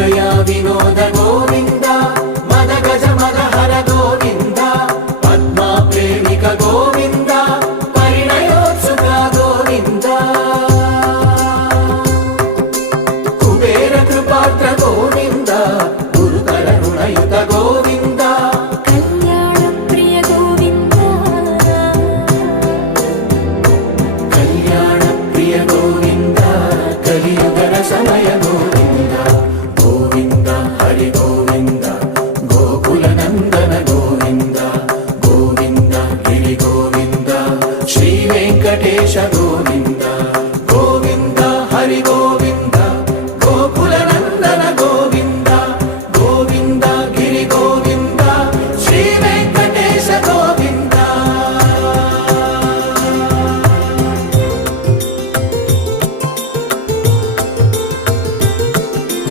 ಮೃಗಯ ವಿನೋದ ಗೋವಿಂದ ಮದ ಗಜ ಮದಹರ ಗೋವಿಂದ ಪದ್ಮ ಪ್ರೇಮಿಕ ಗೋವಿಂದ ಪರಿಣಯೋತ್ಸುಕ ಗೋವಿಂದ ಕುಬೇರ ಕೃಪಾತ್ರ ಗೋವಿಂದ ಗುರುತರ ಋಣಯುತ ಗೋವಿಂದ ಕಲ್ಯಾಣ ಪ್ರಿಯ ಗೋವಿಂದ ಕಲ್ಯಾಣ ಪ್ರಿಯ ಗೋವಿಂದ ಕಲಿಯುಗರ ಸಮಯ ಗೋವಿಂದ ಗೋವಿಂದ ಹರಿ ಗೋವಿಂದ ಗೋಕುಲ ನಂದನ ಗೋವಿಂದ ಗೋವಿಂದ ಗಿರಿ ಗೋವಿಂದ ಶ್ರೀ ವೆಂಕಟೇಶ ಗೋವಿಂದ ಗೋವಿಂದ ಹರಿ ಗೋವಿಂದ ಗೋಕುಲ ನಂದನ ಗೋವಿಂದ